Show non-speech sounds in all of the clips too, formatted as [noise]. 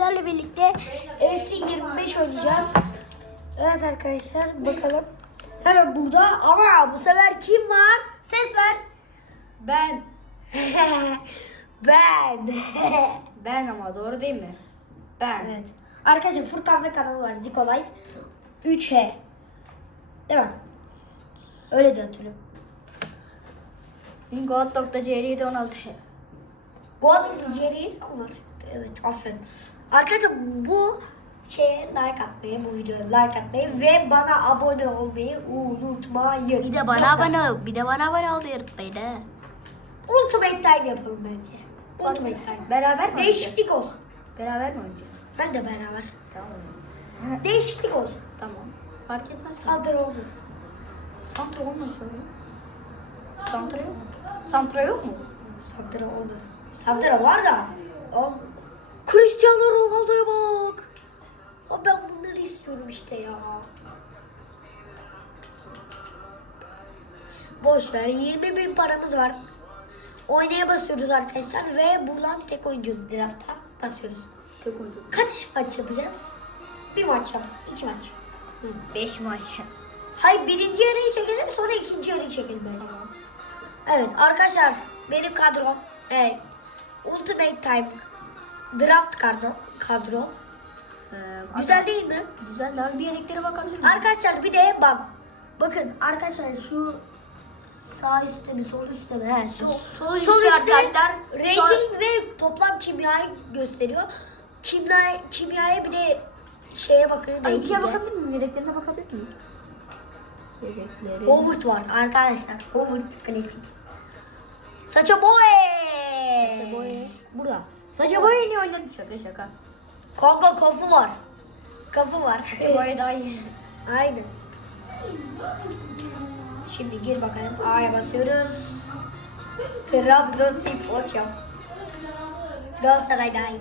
sizlerle birlikte FC 25 oynayacağız. Evet arkadaşlar bakalım. Hemen burada ama bu sefer kim var? Ses ver. Ben. [laughs] ben. [laughs] Ben ama doğru değil mi? Ben. evet. Arkadaşlar Furkan ve kanalı var Zikolite. 3H. Değil mi? Öyle de hatırlıyorum. God.cr 16 Golden Jerry anladık. Evet aferin. Arkadaşlar bu şeye like atmayı, bu videoya like atmayı ve bana abone olmayı unutmayın. Bir de bana abone ol. Bir de bana abone ol unutmayın ha. Ultimate Time yapalım bence. Ultimate Time. Beraber mi Değişiklik olsun. Beraber mi oynayacağız? Ben de beraber. Tamam. Değişiklik olsun. Tamam. Fark etmez. Saldırı olmasın. Santra öyle. Santra yok mu? Santra yok mu? Saldırı olmasın. Saldırı var da. Ol. Cristiano Ronaldo'ya bak. Abi ben bunları istiyorum işte ya. Boş ver. 20 bin paramız var. Oynaya basıyoruz arkadaşlar ve buradan tek oyuncu drafta basıyoruz. Tek oyuncu. Kaç maç yapacağız? Bir maç yap. iki maç. Hı. 5 maç. Hayır birinci yarıyı çekelim sonra ikinci yarıyı çekelim bence. Evet arkadaşlar benim kadrom evet, Ultimate Time Draft kadro, kadro. Ee, Güzel değil mi? Güzel. Daha bir yedeklere bakabilir miyim? Arkadaşlar bir de bak. Bakın arkadaşlar şu sağ üstte mi sol üstte mi? He, sol, sol sol üstte rating ve toplam kimyayı gösteriyor. Kimya, kimyaya bir de şeye bakın. Ay, ikiye bakabilir miyim? Yedeklerine bakabilir miyim? Yedekleri. Howard var arkadaşlar. Howard klasik. Saça boy. Saça boya. Burada. Saça boya niye oynadın? Şaka şaka. Kanka kafu var. Kafu var. [laughs] Saça boya daha iyi. Aynen. Şimdi gir bakalım. A'ya basıyoruz. Trabzonspor çap. Galatasaray daha iyi.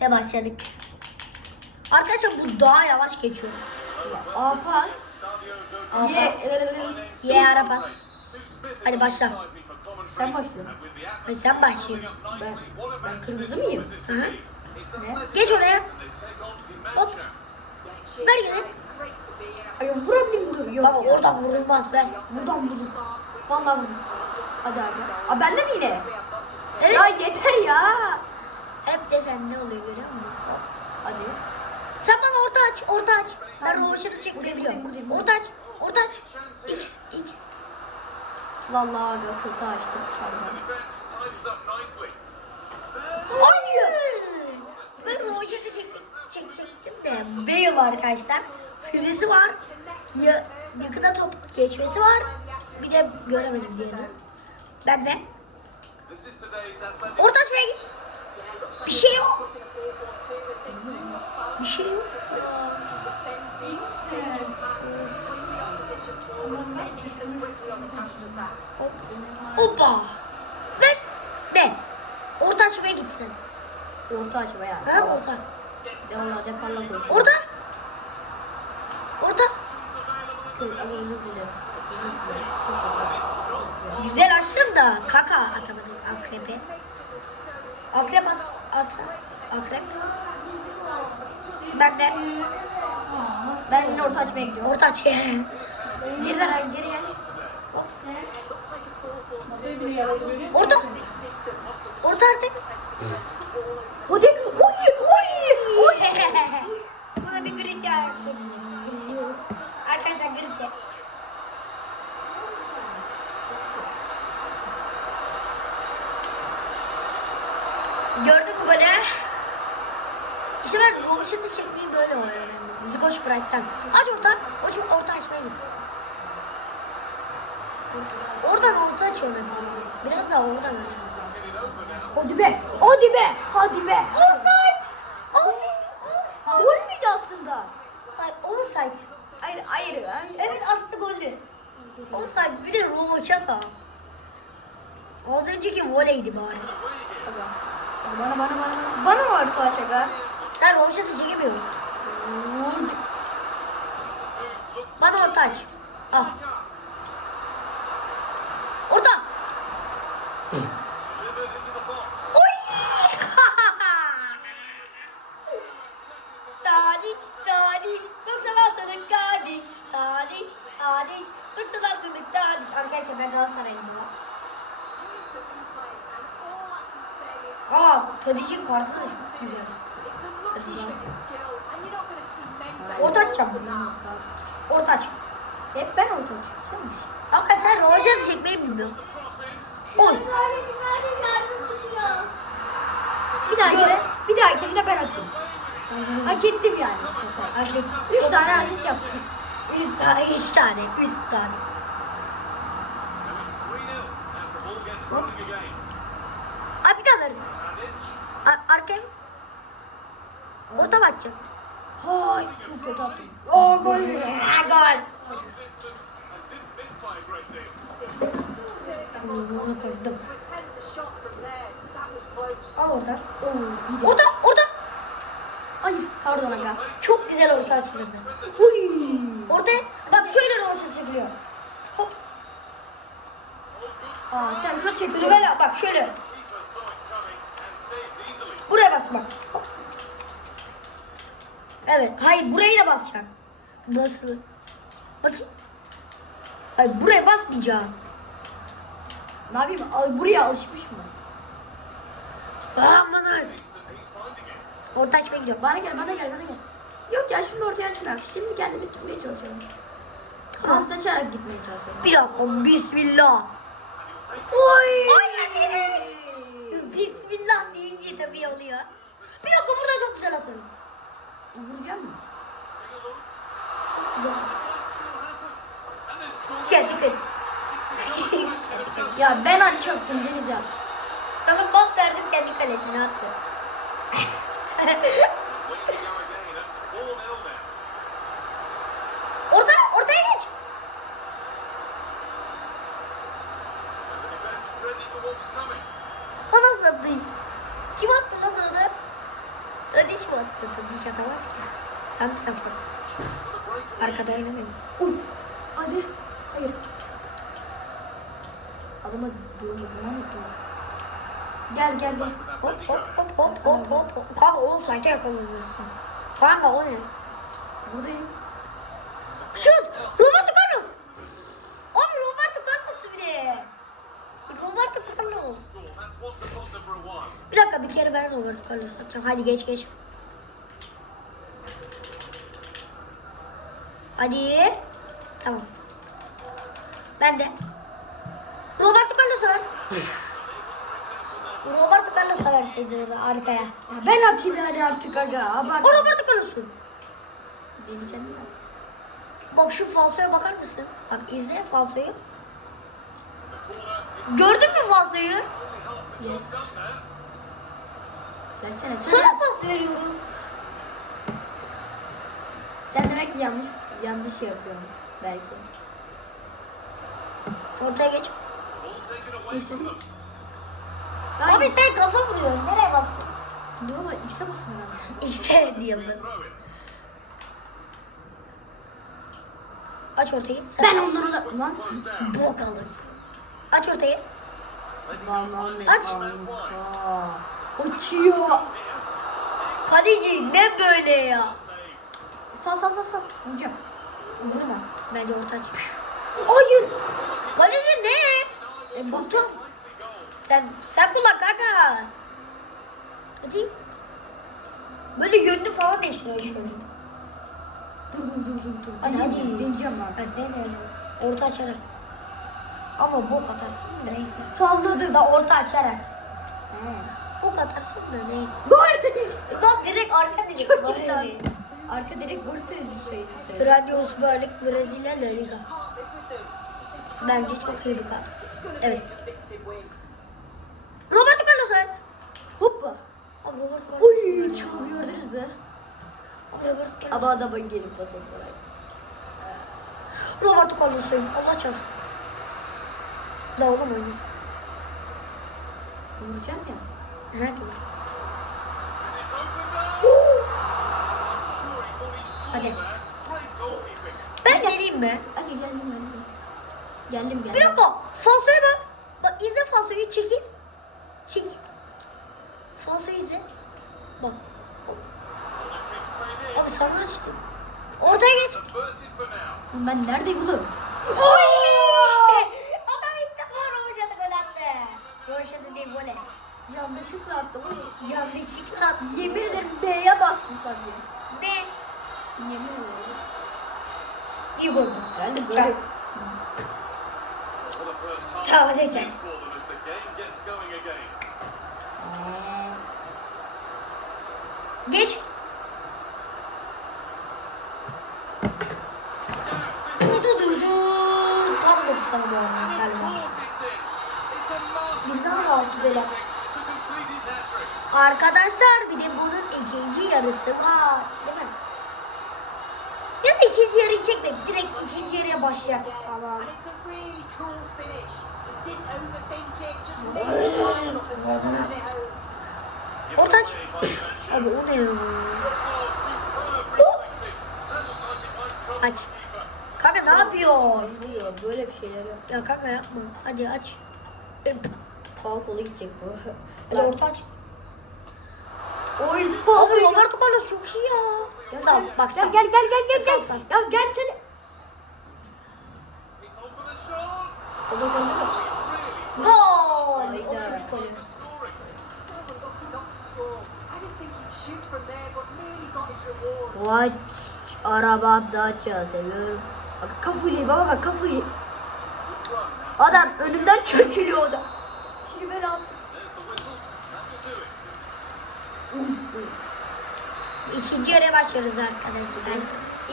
Ve başladık. Arkadaşlar bu daha yavaş geçiyor. A pas. A pas. Y ara pas. Hadi başla. Sen başlıyorsun. Hadi sen başlıyorsun. Ben, ben kırmızı mıyım? Hı hı. Ne? Geç oraya. Hop. Ver gene. Ay vurabilir miyim? Dur yok ya. oradan vurulmaz ver. Buradan vurdum. Vallahi vurdum. Hadi hadi. Aa bende mi yine? Evet. Ya yeter ya. Hep de sende oluyor görüyor musun? Hop. Hadi. Sen bana orta aç, orta aç. Ben Tamam. rovaşatı çekmeyi biliyorum. Orta aç, orta aç. X, X. Vallahi abi kötü açtım. Pardon. Hayır. Ben rovaşatı çektim, çek, çektim de. Bale arkadaşlar. Füzesi var. Ya, yakına top geçmesi var. Bir de göremedim diğerini. Ben de. Orta açmaya git. Bir şey yok. Bir şey yok. ya. Hoppa. Ver. Ne? Orta açmaya gitsin. Orta aç bayağı. Ha orta. De valla deparla koy. Orta. Orta. Güzel açtım da kaka atamadım akrepe. Akrep at, atsa. Akrep. Ben de. Ben yine orta açmaya gidiyorum. Orta aç. Geri gel, geri gel. Hop. Orta. Orta artık. Hadi. Oy, oy, oy. Buna bir grit ya. Arkadaşlar grit ya. Gördün mü golü? İşte ben Rovaşat'ı çekmeyi böyle öğrendim. Zikoş Bright'tan. Aç orta. Aç orta açmaya git. Oradan orta açıyor ne Biraz daha oradan aç. Hadi be. Hadi be. Hadi be. Offside! Abi, offside! Gol müydü aslında? Ay, offside. Hayır, hayır. hayır. Evet aslında goldü. Offside bir de Rovaşat'a. Az önceki voleydi bari. Hadi bana bana bana. Bana mı açacak ha? Sen Rovaşat'ı çekemiyorsun. Bana orta aç. Al. Tadiç, Tadiç, 96'lık Tadiç, Tadiç, Tadiç, 96'lık Tadiç. Arkadaşlar ben Galatasaraylıyım ya. Aa, Tadiç'in kartı da Et. Üç tane asist yaptım. Üç tane, üç tane, üç tane. Ay bir daha verdim. Ar arkaya. Orta mı açacağım? Hay çok kötü attım. Oo gol. Gol. Al orada. Oo, iyi Orta, orta. Hayır pardon aga. Çok güzel orta açılırdı. Uy. Ortaya bak şöyle rovaşa çekiliyor. Hop. Aa sen şut çekiyorsun. Kulübe bak şöyle. Buraya bas bak. Hop. Evet. Hayır burayı da basacaksın. Nasıl? Bakayım. Hayır buraya basmayacaksın. Ne yapayım? Buraya alışmış mı? Aman Orta açmaya gidiyorum. Bana gel bana gel bana gel. Yok ya şimdi ortaya açma. Şimdi kendimiz gitmeye çalışıyorum. Pas açarak gitmeye çalışıyorum. Bir dakika. Bismillah. Oy. Ay dedi. Bismillah deyince tabii oluyor. Bir dakika burada çok güzel atıyorum. Vuracağım mı? Çok güzel. Gel dikkat dikkat. Ya ben açacaktım Deniz ya. Sana pas verdim kendi kalesine attı. Orta, ortaya geç. O nasıl attı? Kim attı lan onu? Tadiç mi attı? Tadiç atamaz ki. Sen tarafı. Arkada oynamıyor. Uy. Hadi. Hayır. Adama durumu duman ettim. Gel gel gel. Hop hop hop hop hop hop. hop. Sayta yakalanırsın. Kanka o ne? Buradayım. Şut! Roberto Carlos! Abi Roberto Carlos bile. Roberto Carlos. Bir dakika bir kere ben Roberto Carlos atacağım. Hadi geç geç. Hadi. Tamam. Ben de. Roberto Carlos'a ver. Roberto Carlos'a verseydin orada arkaya. Ya ben atayım yani artık aga. Abart. O Roberto Carlos'un. Deneyeceğim mi? Bak şu falsoya bakar mısın? Bak izle falsoyu. Gördün mü falsoyu? Yes. Gelsene. Sana pas veriyorum. Sen demek ki yanlış yanlış şey yapıyorsun belki. Ortaya geç. İşte Abi sen kafa vuruyorsun. Nereye bastın? Normal X'e basın herhalde. İşte diyoruz. Aç ortayı. Sen Ben onları da... Lan. bok alırsın. Aç ortayı. Aç. Uçuyor. Kaleci ne böyle ya? Sal sal sal sal. Vuracağım. Vurma. Bence orta aç. Hayır. Kaleci ne? E, Batu. Sen sen kullan kanka. Hadi. Böyle yönünü falan değiştir şöyle. Dur dur dur dur dur. Hadi, hadi. Deneyeceğim lan. Hadi dene. Orta açarak. Ama bok atarsın da neyse. Salladım. Da orta açarak. He. Bok atarsın da neyse. Gol. Lan direkt arka direkt. Çok iddialı. Arka direkt gol şey şey. Trendyol Süper Lig Brezilya La Liga. Bence çok iyi bir kadro. Evet. Hoppa. Abi Roberto Carlos. Oy çok gördünüz mü? Abi Roberto Carlos. Ama adama gelip pas atarak. Roberto Carlos'uyum. Allah çarpsın. La oğlum oynasın. Vuracağım ya. Nerede o? Hadi. Ben deneyeyim mi? Hadi geldim geldim. Geldim geldim. Bir dakika. Falsoya bak. Bak izle falsoyu çekil. Çekil. Falsoyu izle. Bak. Hop. Abi sana açtı. Ortaya geç. Ben neredeyim oğlum? Oy! [laughs] Adam ilk defa Rovaşat'a gol attı. Rovaşat'a değil gole. Yanlışlıkla attım. Yanlışlıkla Yemin ederim B'ye bastım sadece. ne? Yemin ederim. İyi oldu. Herhalde böyle. Tamam hadi Geç. Du du du. Tam 90 bu arada galiba. Biz ama altı böyle. Arkadaşlar bir de bunun ikinci yarısı var. Değil mi? Ya da ikinci yarıyı çekmek. Direkt ikinci yarıya başlayalım. Tamam. Orta aç. Abi o ne ya? Aç. Kanka ne yapıyorsun? Oluyor böyle bir şeyler yok. Ya kanka yapma. Hadi aç. Solu gidecek bu. Hadi orta aç. Oy faul. Abi Roberto Carlos çok iyi ya. Sal bak Gel sal. gel gel gel gel. Sal, gel. sal. Ya gelsene. O da golü mü? Gol. O sırf gol. Vay araba Dacia seviyorum. Bak kafayı baba bak kafayı. Adam önümden çökülüyor da. Ben aldım. İkinci yarıya başlıyoruz arkadaşlar.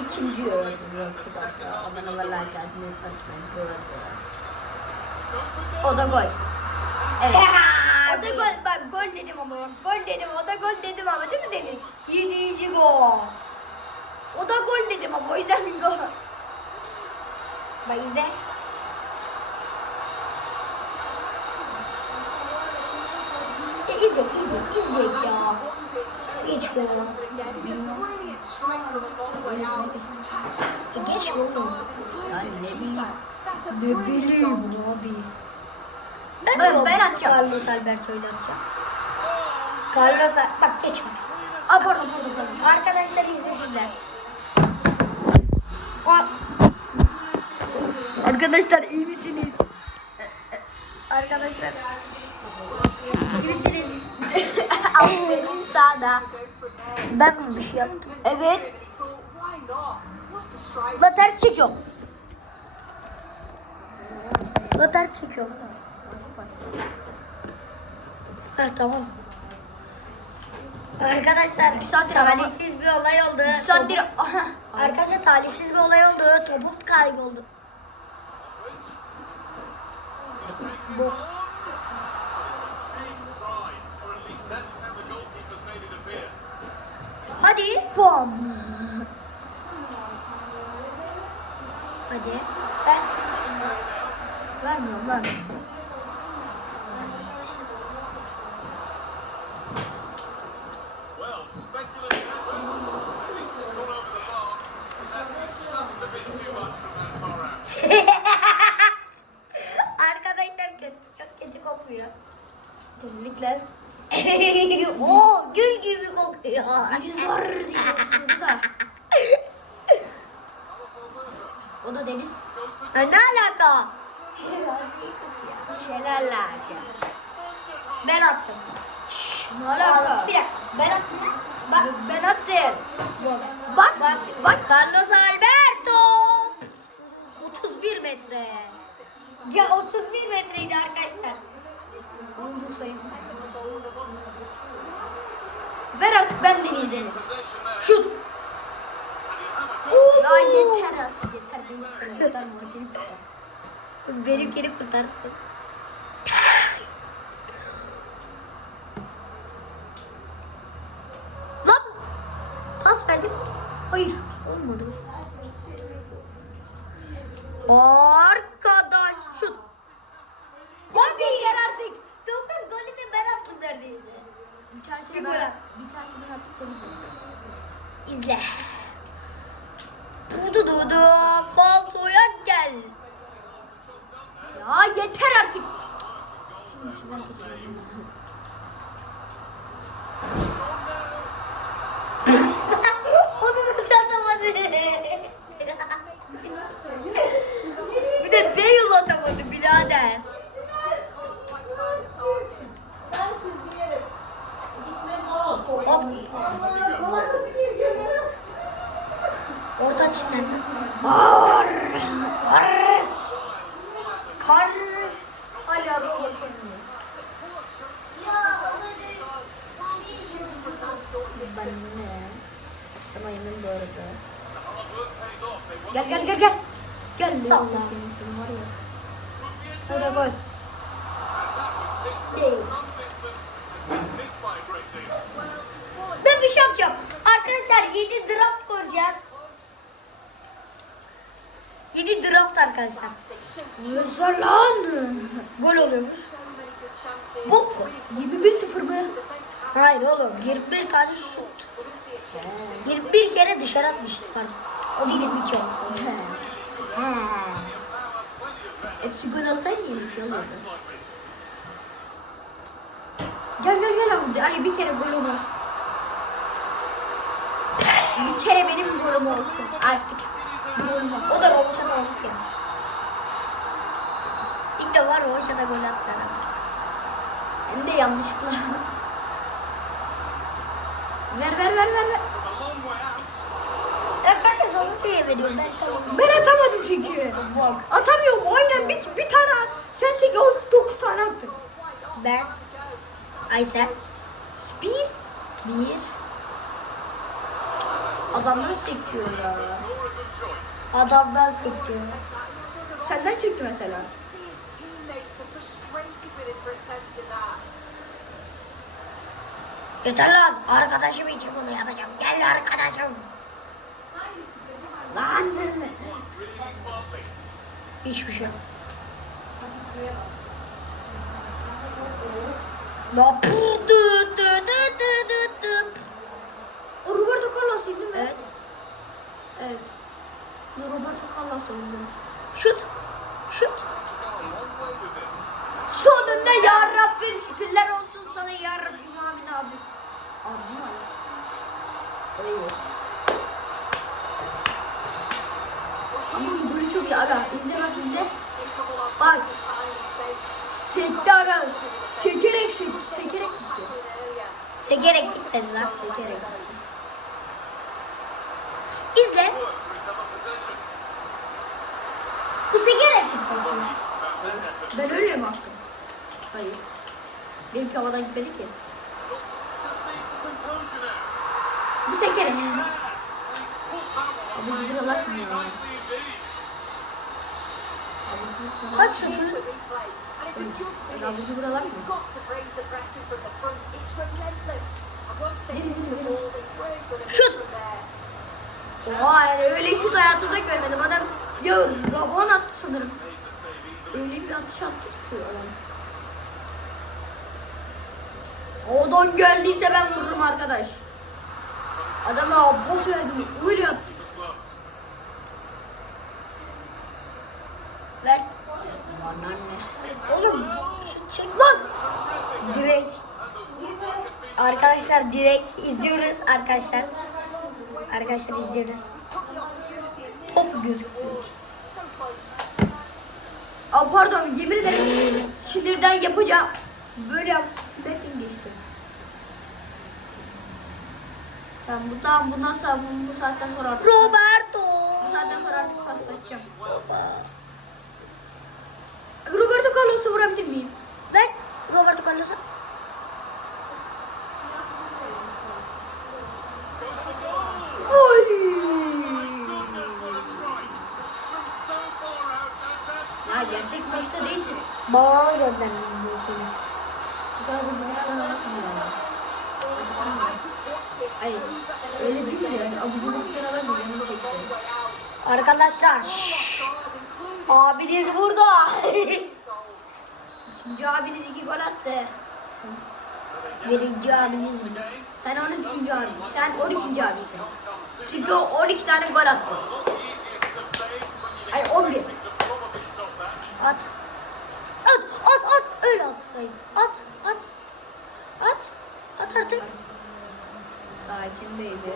İkinci öğrendim arkadaşlar. Abone ve like atmayı unutmayın. O da gol. Evet. O da gol. Bak gol dedim ama gol dedim. O da gol dedim ama değil mi Deniz? Yedinci gol. O da gol dedim ama o yüzden gol. Bak izle. Ya izle izle izle ya. Geç ya. E geç oğlum. Ne bileyim. Ne bileyim abi. Ben- Ben, ben atacağım. Carlos Alberto'yla atacağım. Carlos bak geçme. Aa pardon pardon pardon. Arkadaşlar izlesinler. Arkadaşlar iyi misiniz? Arkadaşlar. İyi misiniz? [laughs] Aferin sana. Ben mi bir şey yaptım? Evet. La ters çekiyorum. La ters çekiyorum. Heh tamam. Arkadaşlar saattir araba- talihsiz bir olay oldu. Bir saattir aha. Arkadaşlar talihsiz bir olay oldu. Topum kayboldu. Bu. Hadi. Bom. Hadi. Ben. Vermiyorum lan. Arkadaşlar kötü, çok kötü kokuyor. Kesinlikle. [laughs] Oo gül gibi kokuyor. Var diye kokuyordu da. O da deniz. Ha, ne alaka? [laughs] Şelale. Ben attım. Ne alaka? Bir dakika. Ben attım. Bak ben attım. Bak Bak, bak Carlos Alberto. 31 metre. Ya 31 metreydi arkadaşlar. Onu. Ver artık ben deneyeyim Deniz. Şut. Ya yeter artık yeter. Beni kurtarma. Benimkini kurtarsın. Arkadaş şut. Hadi yeter artık. 9 golü de ben attım neredeyse. Bir Bir ben, gol at. bir ben attım seni vurdum. İzle. Orta çizersin. Var. Karız. Karız. Hala Robert Kenny. Ben ne? Ama yemin bu arada. Gel gel gel gel. Gel. Salla. Ya. Hadi gol. Değil. Ben bir şey yapacağım. Arkadaşlar 7 draft kuracağız. 7 draft arkadaşlar. Nasıl lan? Gol oluyormuş. Bu 21-0 mı? Hayır oğlum 21 tane şut. 21 kere dışarı atmışız pardon. O değil 22 oldu. He. Hepsi gol olsaydı iyi bir şey olurdu. Gel gel gel abi. Ay bir kere gol olmaz. bir kere benim golüm oldu. Artık. O da Rovaşat'a oldu ya. İlk defa Rovaşat'a gol attı. Hem de yanlışlıkla. ver ver ver ver. ver. Ya sana diye veriyorum. Ben. Ben atamadım çünkü. Bak. Atamıyorum. Aynen bir, bir tane. Sen 8 9 tane attın. Ben. Aysel. Bir. Bir. Adamları sekiyor ya. Adamdan sekiyor. Senden çekti mesela. Yeter lan. Arkadaşım için bunu yapacağım. Gel arkadaşım. Lan. Hiçbir şey yok. La pu dı dı dı dı dı dı. O Roberto Carlos değil mi? Evet. Evet. Bu Şut. Şut. Sonunda ya Rabbim şükürler olsun sana ya Rabbim amin abi. Amin abi. Öyle. Ama bu böyle çok iyi aga. İzle bak izle. Bak. Sekti aga. Sekerek sekti. Sekerek gitti. Sekerek gitmedi lan. Sekerek. İzle. Bu sekerek gitti. Ben öyle mi baktım? Hayır. Benimki havadan gitmedi ki. Bu sekerek. Abi bu buralar mı ya? Kaç sıfır? Abi bu buralar mı? Şut. Oha yani öyle şut hayatımda görmedim. Adam ya Rabon attı sanırım. Öyle bir atış attı ki adam. Odan geldiyse ben vururum arkadaş. Adama boş verdim. Öyle yaptı. Ver. Aman anne. Oğlum çek lan. Direk. Arkadaşlar direk izliyoruz arkadaşlar. Arkadaşlar izliyoruz. Top gözüküyor. Aa, pardon yemin ederim sinirden yapacağım. Böyle yap. Bekleyin geçti. Tamam bu tamam bundan sonra bu, bu saatten sonra artık. Roberto. Bu saatten sonra artık paslaşacağım. Roberto Carlos'u vurabilir miyim? Ver Roberto Carlos'a. Oy! Ya maçta değilsin. Bana gönderdim diyorsun. Bu kadar da dünyada bakmıyor. Hayır. Öyle değil yani. Abu ben de yanına çekti. Arkadaşlar. şşş. Abiniz burada. Üçüncü abiniz iki gol attı. Birinci abiniz mi? Sen onun üçüncü abi. Sen on ikinci abisin. Çünkü o 12 tane gol attı. Ay 11. At. At, at, at. Öyle atsaydın. At, at. At. At artık. Baby.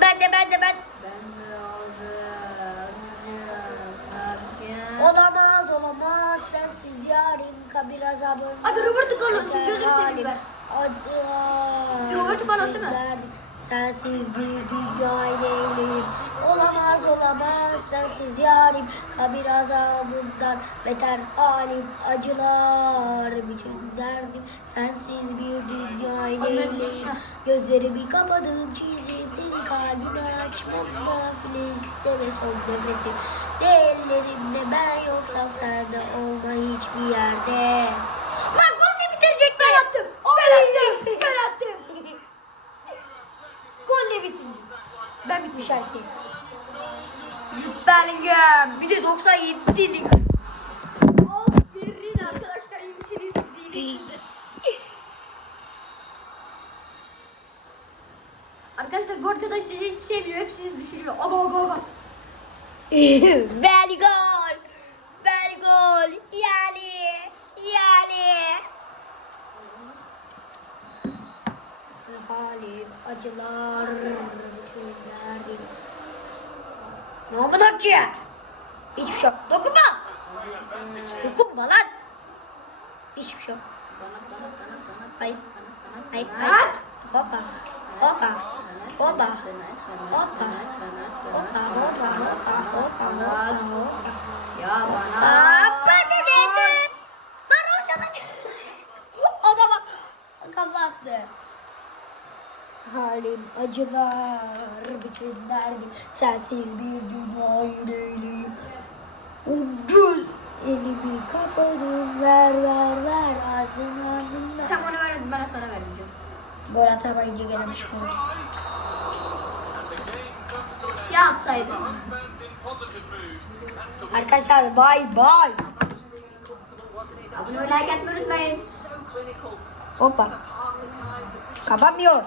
Ben de, ben de, ben. Ben. Olamaz, olamaz. Sensiz yarim kabir azabın. Abi Roberto gözünü seveyim halim. ben. Acı. bana atsana. Sensiz bir dünya neyleyim Olamaz olamaz sensiz yarim. Kabir azabından beter halim. Acılar bütün derdim. Sensiz bir dünya neyleyim Gözlerimi kapadım çizdim. Seni kalbime açmam Nafile isteme son nefesim. De ellerimde ben yoksam Sen de olma hiçbir yerde. Lan ne bitirecek? Ben attım. Ben attım. Golle bitirdim. Ben Bir şarkı Bellingham. Bir de 97'lik Aferin arkadaşlar. misiniz? Arkadaşlar bu arkadaş sizi hiç sevmiyor. Hep sizi düşürüyor. Ama ama ama. [laughs] Bel gol. Bel gol. Yani. Yani. Halim acılar. Tüylerdim. Ne yapıyorsun ki? Hiçbir şey yok. Dokunma. Dokunma lan. Hiçbir şey yok. Hayır. Hayır. Hayır. Hoppa. Hoppa. Hoppa. Hoppa. Hoppa hoppa hoppa Ya bana. Hoppa dedi. Lan Roşan'ın. Adama kapattı. Halim acılar bütün derdim sensiz bir dünyayı değilim. O göz elimi kapadım ver ver ver ağzını ardından. Sen bana vermedin. Ben de sana vermeyeceğim. Gol atamayınca gene pişman olursun. Ya atsaydın. Arkadaşlar bay bay. Abone olmayı like atmayı unutmayın. Hoppa. Kapanmıyor.